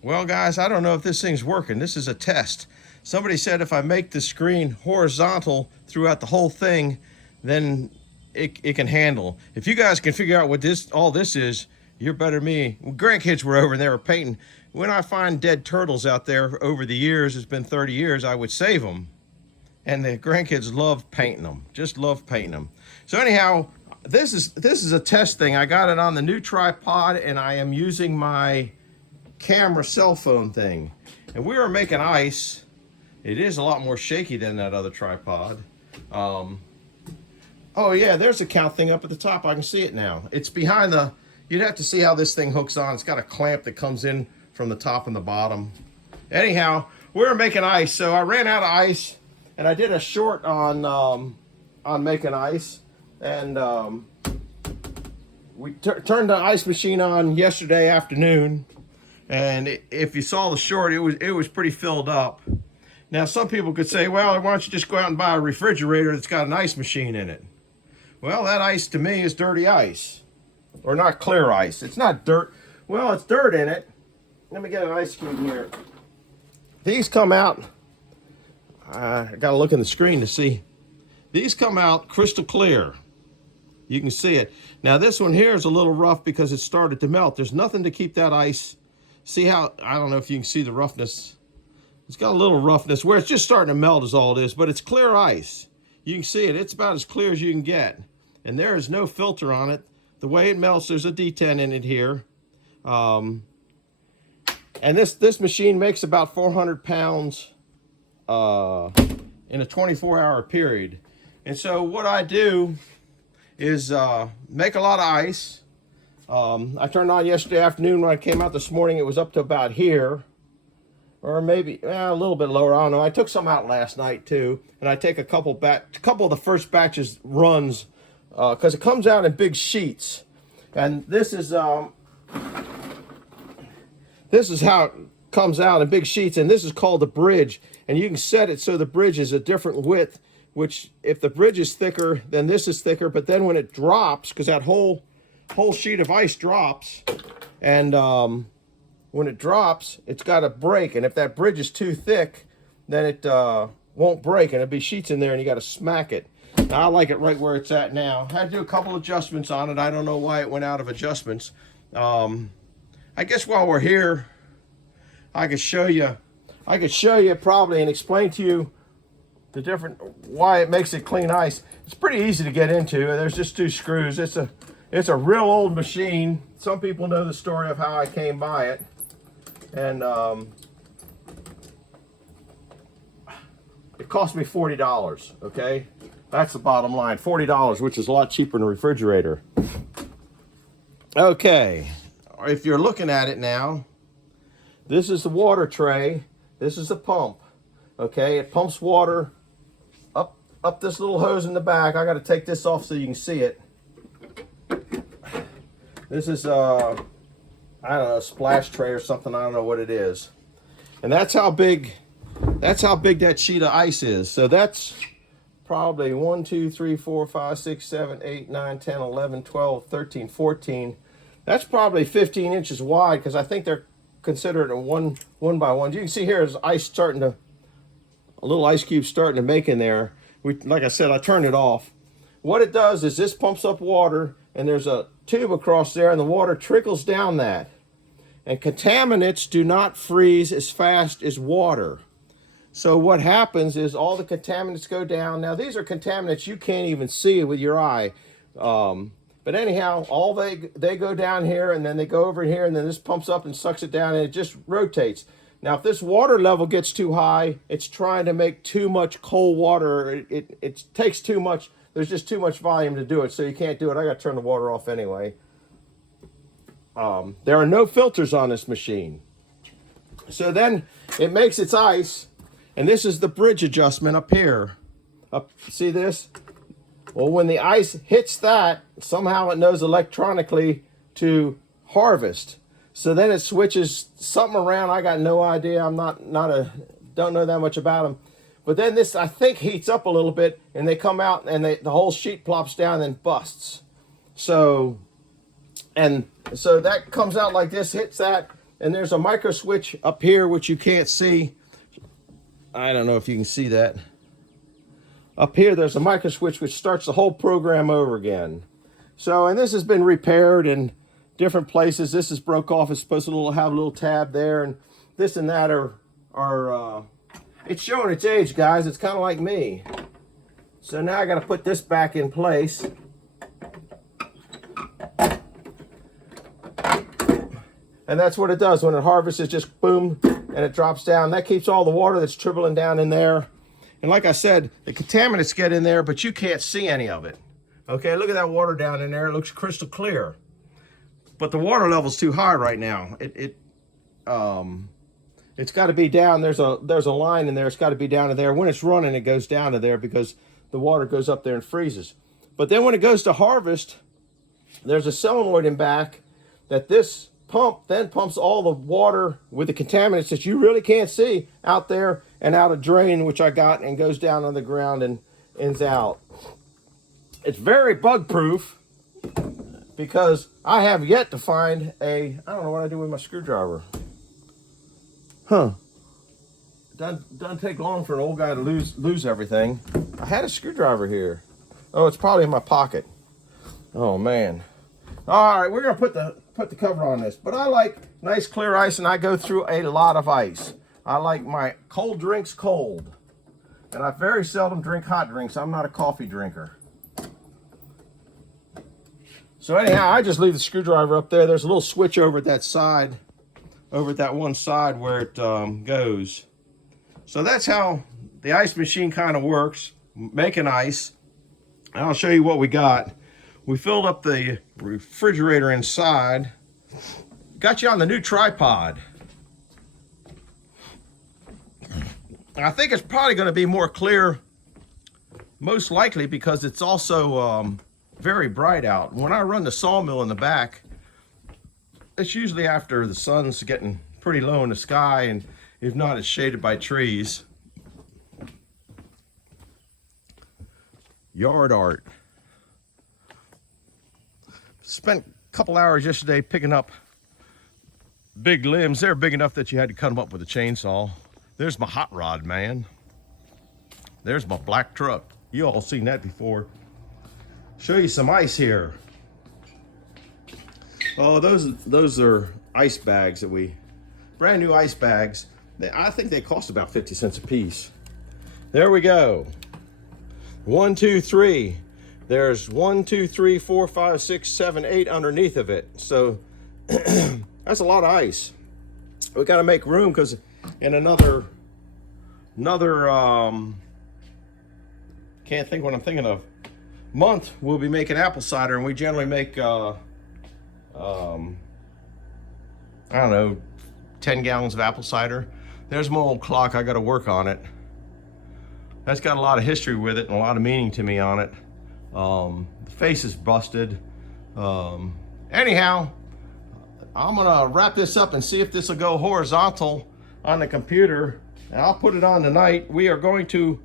Well, guys, I don't know if this thing's working. This is a test. Somebody said if I make the screen horizontal throughout the whole thing, then it can handle. If you guys can figure out what all this is, you're better than me. When grandkids were over and they were painting. When I find dead turtles out there over the years, it's been 30 years, I would save them. And the grandkids love painting them. Just love painting them. So anyhow, this is a test thing. I got it on the new tripod, and I am using my camera cell phone thing, and we were making ice. It is a lot more shaky than that other tripod. Oh yeah, there's a count thing up at the top. I can see it now. It's behind the, you'd have to see how this thing hooks on. It's got a clamp that comes in from the top and the bottom. Anyhow, we were making ice, so I ran out of ice, and I did a short on making ice, and we turned the ice machine on yesterday afternoon. And if you saw the short, it was pretty filled up. Now, some people could say, well, why don't you just go out and buy a refrigerator that's got an ice machine in it? Well, that ice to me is dirty ice. Or not clear ice. It's not dirt. Well, it's dirt in it. Let me get an ice cube here. These come out. I got to look in the screen to see. These come out crystal clear. You can see it. Now, this one here is a little rough because it started to melt. There's nothing to keep that ice. See how, I don't know if you can see the roughness. It's got a little roughness where it's just starting to melt is all it is, but it's clear ice. You can see it. It's about as clear as you can get. And there is no filter on it. The way it melts, there's a D10 in it here. And this machine makes about 400 pounds in a 24-hour period. And so what I do is make a lot of ice. I turned on yesterday afternoon. When I came out this morning, it was up to about here, or maybe a little bit lower. I don't know. I took some out last night too, and I take a couple of the first batches runs because it comes out in big sheets. And this is how it comes out in big sheets, and this is called the bridge. And you can set it so the bridge is a different width. Which, if the bridge is thicker, then this is thicker. But then when it drops, because that whole sheet of ice drops, and when it drops, it's got to break. And if that bridge is too thick, then it won't break, and there'll be sheets in there, and you got to smack it. Now, I like it right where it's at now. I had to do a couple adjustments on it. I don't know why it went out of adjustments. I guess while we're here, I could show you probably and explain to you the different why it makes it clean ice. It's pretty easy to get into. There's just two screws. It's a real old machine. Some people know the story of how I came by it, and it cost me $40. Okay, that's the bottom line. $40, which is a lot cheaper than a refrigerator. Okay, if you're looking at it now, this is the water tray. This is the pump. Okay, it pumps water up this little hose in the back. I got to take this off so you can see it. This is I don't know, a splash tray or something. I don't know what it is. And that's how big that sheet of ice is. So that's probably 1, 2, 3, 4, 5, 6, 7, 8, 9, 10, 11, 12, 13, 14. That's probably 15 inches wide because I think they're considered a one by one. You can see here is ice starting to, a little ice cube starting to make in there. Like I said, I turned it off. What it does is this pumps up water, and there's a tube across there, and the water trickles down that. And contaminants do not freeze as fast as water. So what happens is all the contaminants go down. Now, these are contaminants you can't even see with your eye. But anyhow, all they go down here, and then they go over here, and then this pumps up and sucks it down, and it just rotates. Now, if this water level gets too high, it's trying to make too much cold water. It takes too much. There's just too much volume to do it, so you can't do it. I got to turn the water off anyway. There are no filters on this machine. So then it makes its ice, and this is the bridge adjustment up here. See this? Well, when the ice hits that, somehow it knows electronically to harvest. So then it switches something around. I got no idea. I'm don't know that much about them. But then this, I think, heats up a little bit, and they come out, and the whole sheet plops down and busts. So that comes out like this, hits that, And there's a micro switch up here, which you can't see. I don't know if you can see that. Up here, there's a micro switch which starts the whole program over again. So, and this has been repaired in different places. This is broke off. It's supposed to have a little tab there, and this and that are it's showing its age, guys. It's kind of like me. So now I got to put this back in place. And that's what it does when it harvests. It just boom, and it drops down. That keeps all the water that's dribbling down in there. And like I said, the contaminants get in there, but you can't see any of it. Okay, look at that water down in there. It looks crystal clear. But the water level's too high right now. It's got to be down. There's a line in there. It's got to be down to there. When it's running, it goes down to there because the water goes up there and freezes. But then when it goes to harvest, there's a solenoid in back that this pump then pumps all the water with the contaminants that you really can't see out there and out a drain, which I got, and goes down on the ground and ends out. It's very bug proof because I have yet to find I don't know what I do with my screwdriver. Doesn't take long for an old guy to lose everything. I had a screwdriver here. Oh, it's probably in my pocket. Oh man. All right, we're gonna put the cover on this. But I like nice clear ice, and I go through a lot of ice. I like my cold drinks cold, and I very seldom drink hot drinks. I'm not a coffee drinker. So anyhow, I just leave the screwdriver up there. There's a little switch over at that side, over at that one side where it goes. So that's how the ice machine kind of works, making ice. And I'll show you what we got. We filled up the refrigerator inside. Got you on the new tripod. I think it's probably going to be more clear, most likely because it's also very bright out. When I run the sawmill in the back, it's usually after the sun's getting pretty low in the sky, and if not, it's shaded by trees. Yard art. Spent a couple hours yesterday picking up big limbs. They're big enough that you had to cut them up with a chainsaw. There's my hot rod, man. There's my black truck. You all seen that before. Show you some ice here. Oh, those are ice bags that brand new ice bags. I think they cost about 50 cents a piece. There we go. 1, 2, 3. There's 1, 2, 3, 4, 5, 6, 7, 8 underneath of it. So that's a lot of ice. We got to make room because in another can't think what I'm thinking of, month we'll be making apple cider, and we generally make I don't know, 10 gallons of apple cider. There's my old clock. I got to work on it. That's got a lot of history with it and a lot of meaning to me on it. The face is busted. Anyhow, I'm gonna wrap this up and see if this will go horizontal on the computer, and I'll put it on tonight. We are going to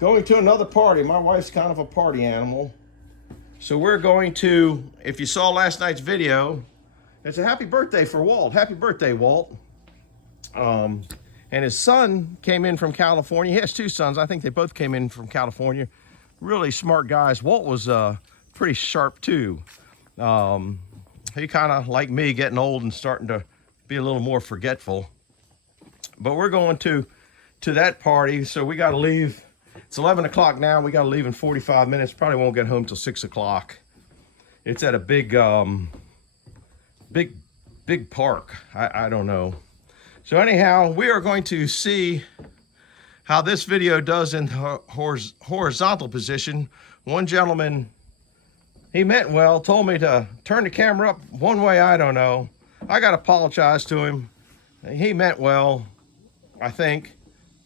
another party. My wife's kind of a party animal, so we're going to, if you saw last night's video, it's a happy birthday for Walt. Happy birthday, Walt. And his son came in from California. He has 2 sons. I think they both came in from California. Really smart guys. Walt was pretty sharp too. He kind of, like me, getting old and starting to be a little more forgetful. But we're going to that party, so we got to leave. It's 11 o'clock now. We got to leave in 45 minutes. Probably won't get home till 6 o'clock. It's at a big park. I don't know. So anyhow, we are going to see how this video does in horizontal position. One gentleman, he meant well, told me to turn the camera up one way. I don't know. I got to apologize to him. He meant well, I think.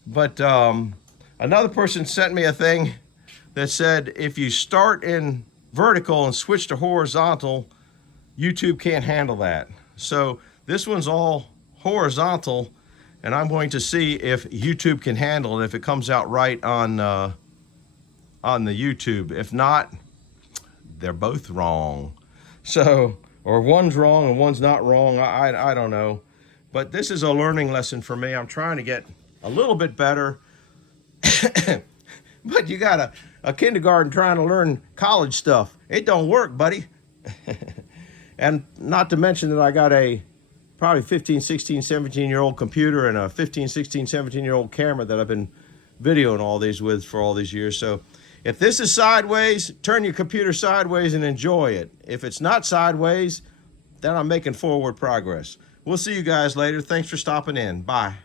But another person sent me a thing that said if you start in vertical and switch to horizontal, YouTube can't handle that. So this one's all horizontal, and I'm going to see if YouTube can handle it, if it comes out right on the YouTube. If not, they're both wrong. So, or one's wrong and one's not wrong. I don't know. But this is a learning lesson for me. I'm trying to get a little bit better. But you got a kindergarten trying to learn college stuff. It don't work, buddy. And not to mention that I got a probably 15, 16, 17-year-old computer and a 15, 16, 17-year-old camera that I've been videoing all these with for all these years. So if this is sideways, turn your computer sideways and enjoy it. If it's not sideways, then I'm making forward progress. We'll see you guys later. Thanks for stopping in. Bye.